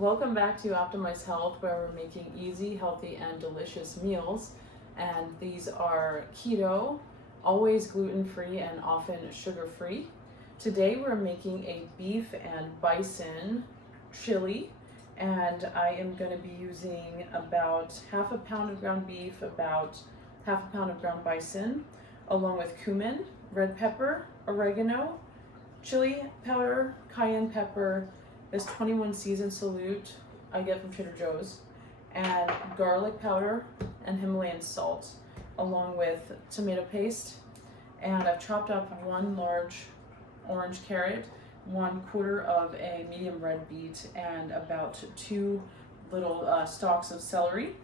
Welcome back to Optimize Health, where we're making easy, healthy, and delicious meals. And these are keto, always gluten-free, and often sugar-free. Today we're making a beef and bison chili, and I am going to be using about half a pound of ground beef, about half a pound of ground bison, along with cumin, red pepper, oregano, chili powder, cayenne pepper, this 21 season salute I get from Trader Joe's, and garlic powder and Himalayan salt, along with tomato paste. And I've chopped up one large orange carrot, 1/4 of a medium red beet, and about 2 little stalks of celery,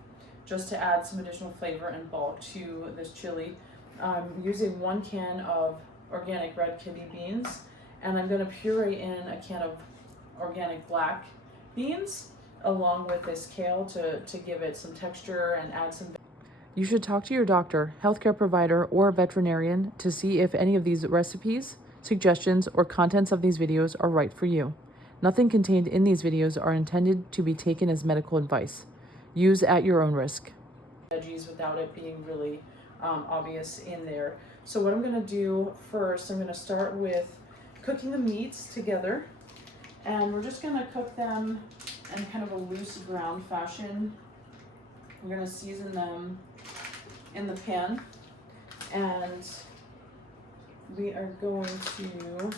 just to add some additional flavor and bulk to this chili. I'm using 1 can of organic red kidney beans, and I'm going to puree in a can of organic black beans along with this kale to give it some texture and add some. You should talk to your doctor, healthcare provider, or veterinarian to see if any of these recipes, suggestions, or contents of these videos are right for you. Nothing contained in these videos are intended to be taken as medical advice. Use at your own risk. Veggies without it being really obvious in there. So what I'm going to do first, I'm going to start with cooking the meats together. And we're just gonna cook them in kind of a loose brown fashion. We're gonna season them in the pan. And we are going to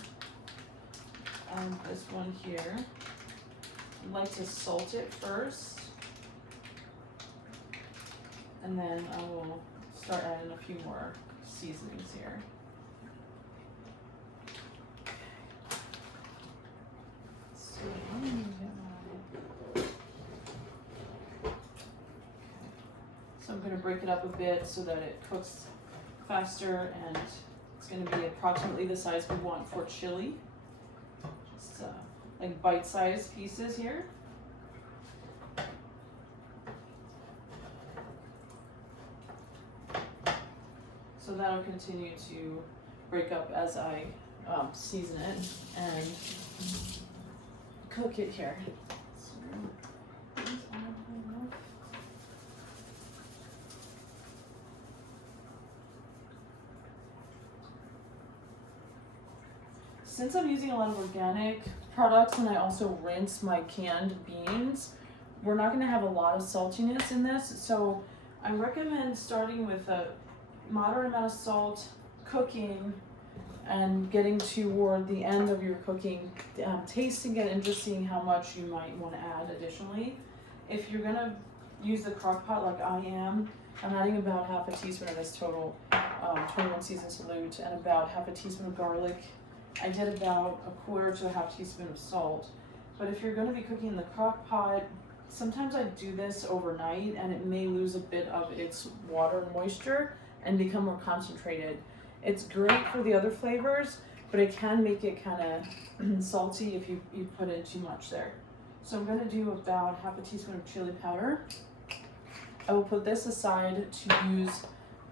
add this one here. I'd like to salt it first. And then I will start adding a few more seasonings here. So I'm going to break it up a bit so that it cooks faster, and it's going to be approximately the size we want for chili. Just like bite-sized pieces here. So that'll continue to break up as I season it and cook it here. Since I'm using a lot of organic products and I also rinse my canned beans, we're not going to have a lot of saltiness in this. So I recommend starting with a moderate amount of salt, cooking, and getting toward the end of your cooking, tasting it and just seeing how much you might want to add additionally. If you're gonna use the crock pot like I am, I'm adding about half a teaspoon of this total 21 season salute and about half a teaspoon of garlic. I did about 1/4 to a half teaspoon of salt. But if you're gonna be cooking in the crock pot, sometimes I do this overnight and it may lose a bit of its water and moisture and become more concentrated. It's great for the other flavors, but it can make it kind of salty if you put in too much there. So I'm going to do about half a teaspoon of chili powder. I will put this aside to use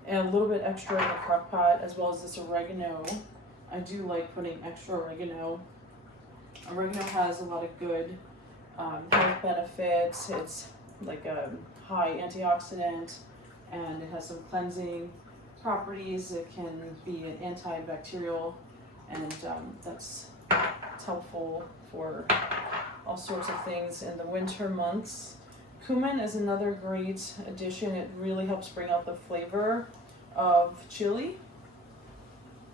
a little bit extra in the crock pot, as well as this oregano. I do like putting extra oregano. Oregano has a lot of good health benefits. It's like a high antioxidant, and it has some cleansing properties. It can be an antibacterial, and that's helpful for all sorts of things in the winter months. Cumin is another great addition. It really helps bring out the flavor of chili.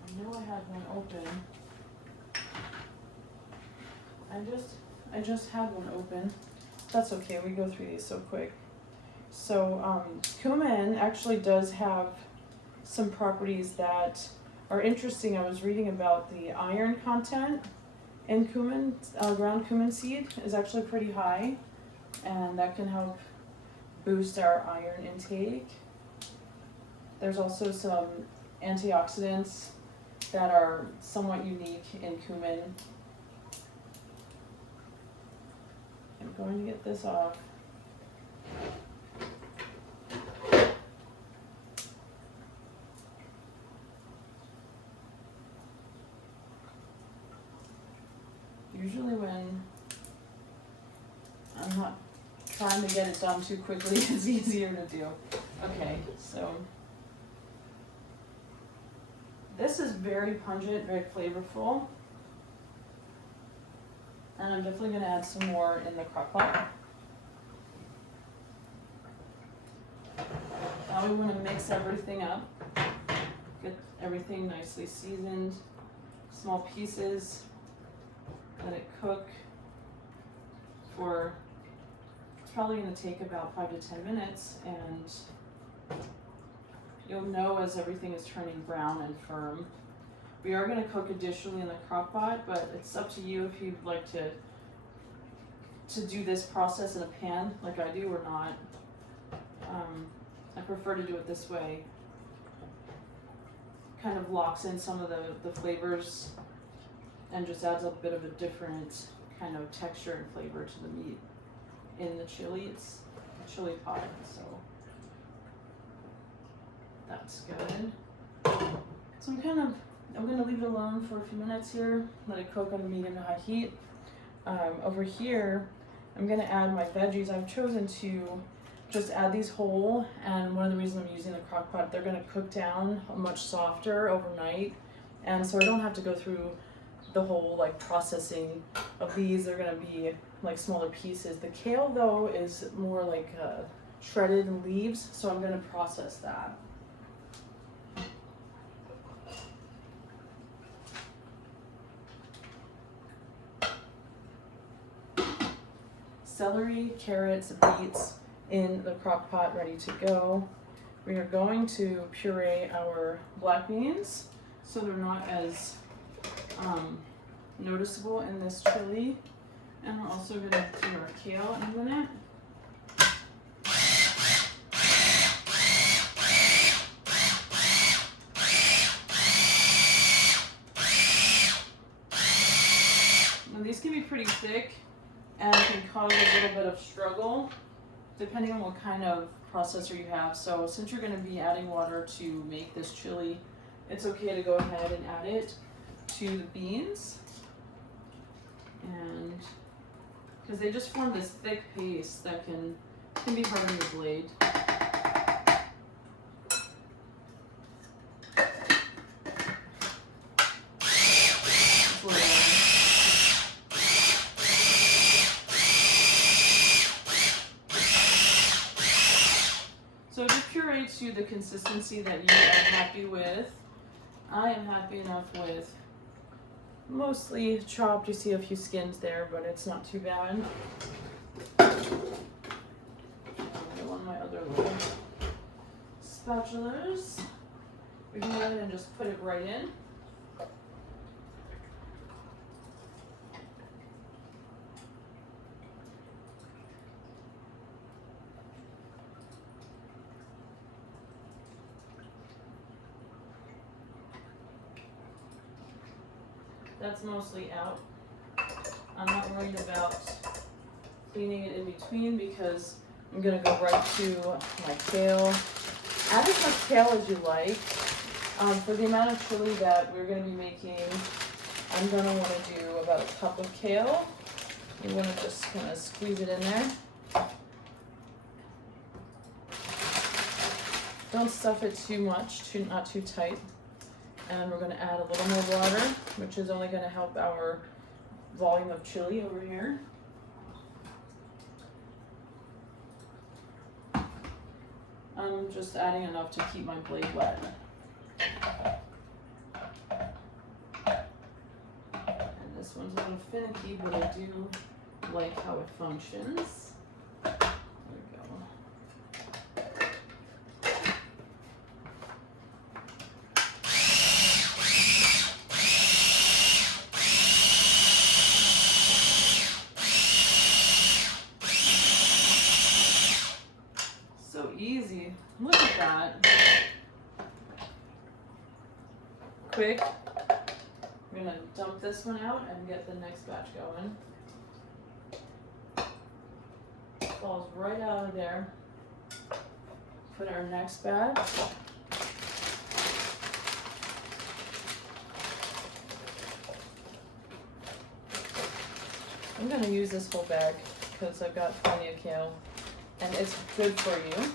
I know I had one open. I just had one open. That's okay, we go through these so quick. So cumin actually does have some properties that are interesting. I was reading about the iron content in cumin. Ground cumin seed is actually pretty high, and that can help boost our iron intake. There's also some antioxidants that are somewhat unique in cumin. I'm going to get this off. Usually when I'm not trying to get it done too quickly. It's easier to do. Okay, so this is very pungent, very flavorful. And I'm definitely gonna add some more in the crock pot. Now we wanna mix everything up. Get everything nicely seasoned. Small pieces. Let it cook for, it's probably gonna take about 5 to 10 minutes, and you'll know as everything is turning brown and firm. We are gonna cook additionally in the crock pot, but it's up to you if you'd like to do this process in a pan like I do or not. I prefer to do it this way. Kind of locks in some of the flavors and just adds a bit of a different kind of texture and flavor to the meat in the chili. It's a chili pot, so that's good. So I'm gonna leave it alone for a few minutes here, let it cook on the medium to high heat. Over here, I'm gonna add my veggies. I've chosen to just add these whole, and one of the reasons I'm using the crock pot, they're gonna cook down much softer overnight, and so I don't have to go through the whole like processing of these. They're gonna be like smaller pieces. The kale though is more like shredded leaves, so I'm gonna process that. Celery, carrots, beets in the crock pot ready to go. We are going to puree our black beans so they're not as noticeable in this chili. And we're also going to do our kale in a minute. Now these can be pretty thick and can cause a little bit of struggle depending on what kind of processor you have. So since you're going to be adding water to make this chili, it's okay to go ahead and add it to the beans. And because they just form this thick paste that can be hard on the blade. So just puree to the consistency that you are happy with. I am happy enough with mostly chopped. You see a few skins there, but it's not too bad. I want my other little spatulas. We can go ahead and just put it right in. That's mostly out. I'm not worried about cleaning it in between because I'm gonna go right to my kale. Add as much kale as you like. For the amount of chili that we're gonna be making, I'm gonna wanna do about a cup of kale. You wanna just kind of squeeze it in there. Don't stuff it too much, not too tight. And we're going to add a little more water, which is only going to help our volume of chili over here. I'm just adding enough to keep my blade wet. And this one's a little finicky, but I do like how it functions. There we go. Easy. Look at that. Quick. I'm gonna dump this one out and get the next batch going. Falls right out of there. Put our next batch. I'm gonna use this whole bag because I've got plenty of kale, and it's good for you.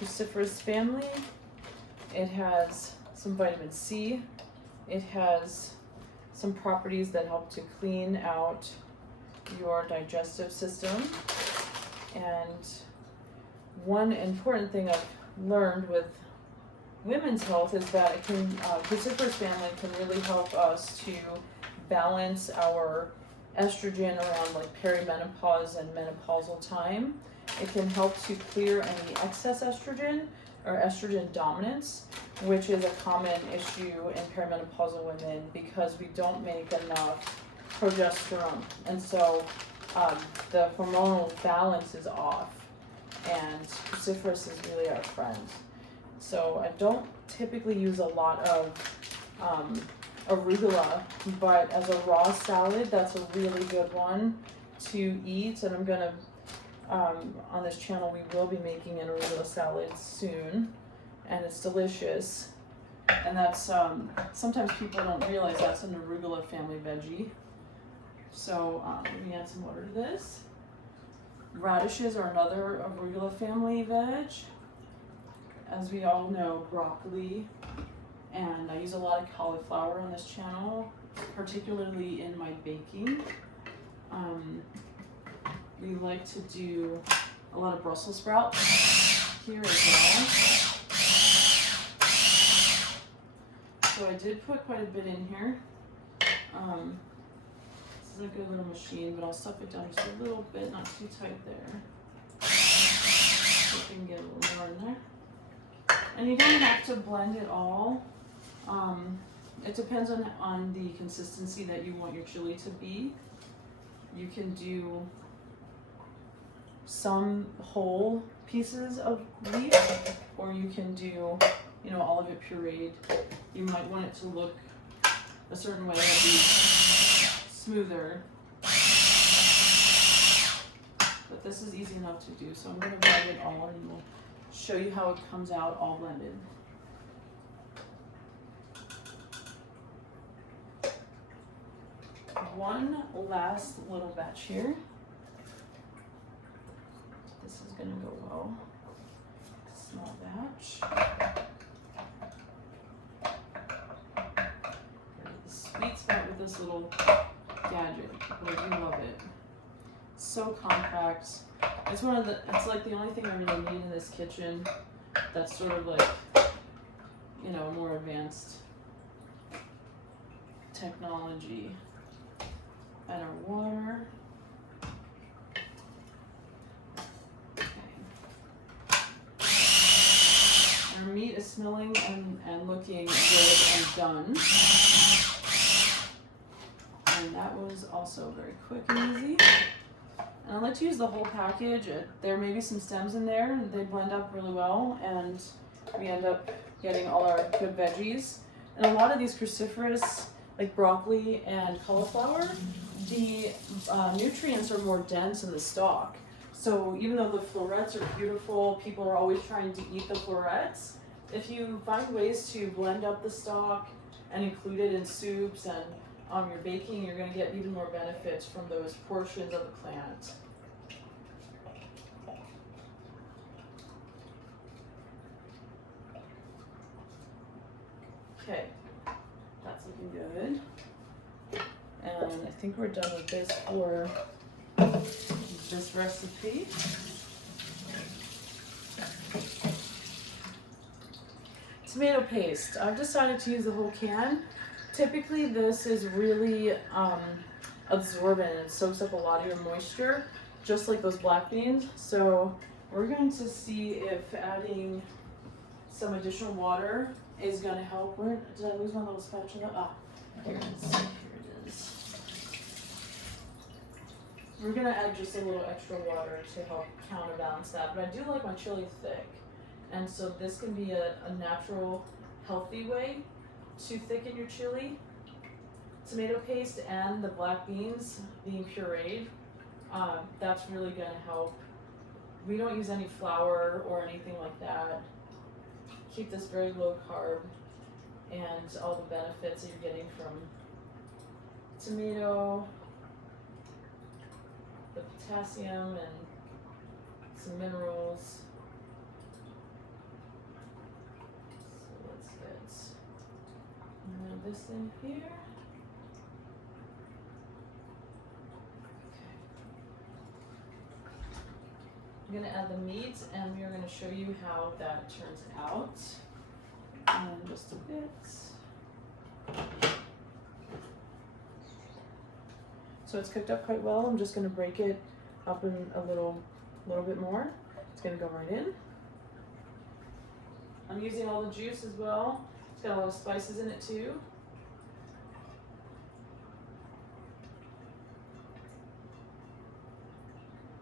Cruciferous family. It has some vitamin C. It has some properties that help to clean out your digestive system. And one important thing I've learned with women's health is that it can, cruciferous family can really help us to balance our estrogen around like perimenopause and menopausal time. It can help to clear any excess estrogen or estrogen dominance, which is a common issue in perimenopausal women because we don't make enough progesterone. And so the hormonal balance is off, and cruciferous is really our friend. So I don't typically use a lot of arugula, but as a raw salad, that's a really good one to eat. And I'm gonna, on this channel, we will be making an arugula salad soon, and it's delicious. And that's, sometimes people don't realize that's an arugula family veggie. So let me add some water to this. Radishes are another arugula family veg. As we all know, broccoli, and I use a lot of cauliflower on this channel, particularly in my baking. We like to do a lot of Brussels sprouts here as well. So I did put quite a bit in here. This is a good little machine, but I'll stuff it down just a little bit, not too tight there. So we can get a little more in there. And you don't have to blend it all. It depends on the consistency that you want your chili to be. You can do some whole pieces of leaf, or you can do, you know, all of it pureed. You might want it to look a certain way, that'd be smoother. But this is easy enough to do, so I'm going to blend it all and we'll show you how it comes out all blended. One last little batch here. This is going to go well. Small batch. The sweet spot with this little gadget, but I do love it. So compact. It's like the only thing I really need in this kitchen that's sort of like, you know, more advanced technology. Add our water. Okay. Our meat is smelling and looking good and done. And that was also very quick and easy. And I like to use the whole package. There may be some stems in there, and they blend up really well, and we end up getting all our good veggies. And a lot of these cruciferous, like broccoli and cauliflower, the nutrients are more dense in the stalk. So even though the florets are beautiful, people are always trying to eat the florets. If you find ways to blend up the stalk and include it in soups and you're baking, you're going to get even more benefits from those portions of the plant. Okay, that's looking good. And I think we're done with this for this recipe. Tomato paste. I've decided to use the whole can. Typically this is really absorbent. It soaks up a lot of your moisture, just like those black beans. So we're going to see if adding some additional water is going to help. Did I lose my little spatula? Ah, here it is. Here it is. We're going to add just a little extra water to help counterbalance that. But I do like my chili thick. And so this can be a natural, healthy way to thicken your chili. Tomato paste and the black beans being pureed, that's really going to help. We don't use any flour or anything like that. Keep this very low carb, and all the benefits that you're getting from tomato the potassium and some minerals. So let's get this in here. I'm going to add the meat, and we are going to show you how that turns out in just a bit. So it's cooked up quite well. I'm just going to break it up in a little bit more. It's going to go right in. I'm using all the juice as well. It's got a lot of spices in it too.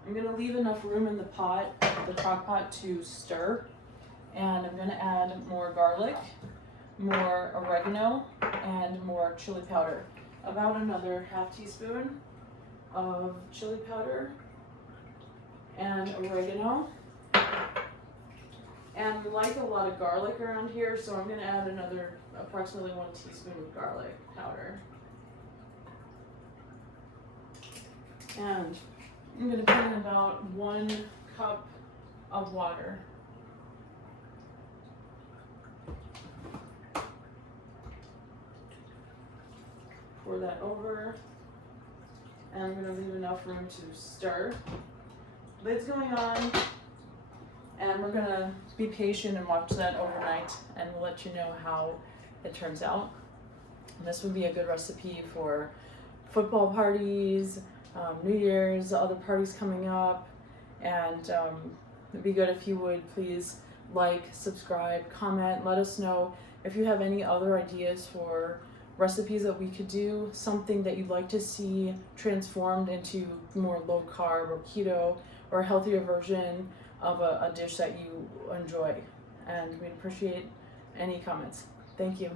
I'm going to leave enough room in the pot, the crock pot, to stir. And I'm going to add more garlic, more oregano, and more chili powder. About another half teaspoon of chili powder and oregano. And we like a lot of garlic around here, so I'm going to add another approximately 1 teaspoon of garlic powder. And I'm going to put in about 1 cup of water. Pour that over, and I'm going to leave enough room to stir. Lid's going on, and we're going to be patient and watch that overnight, and we'll let you know how it turns out. And this would be a good recipe for football parties, New Year's, other parties coming up, and it'd be good if you would please like, subscribe, comment, let us know if you have any other ideas for recipes that we could do, something that you'd like to see transformed into more low carb or keto or a healthier version of a dish that you enjoy. And we'd appreciate any comments. Thank you.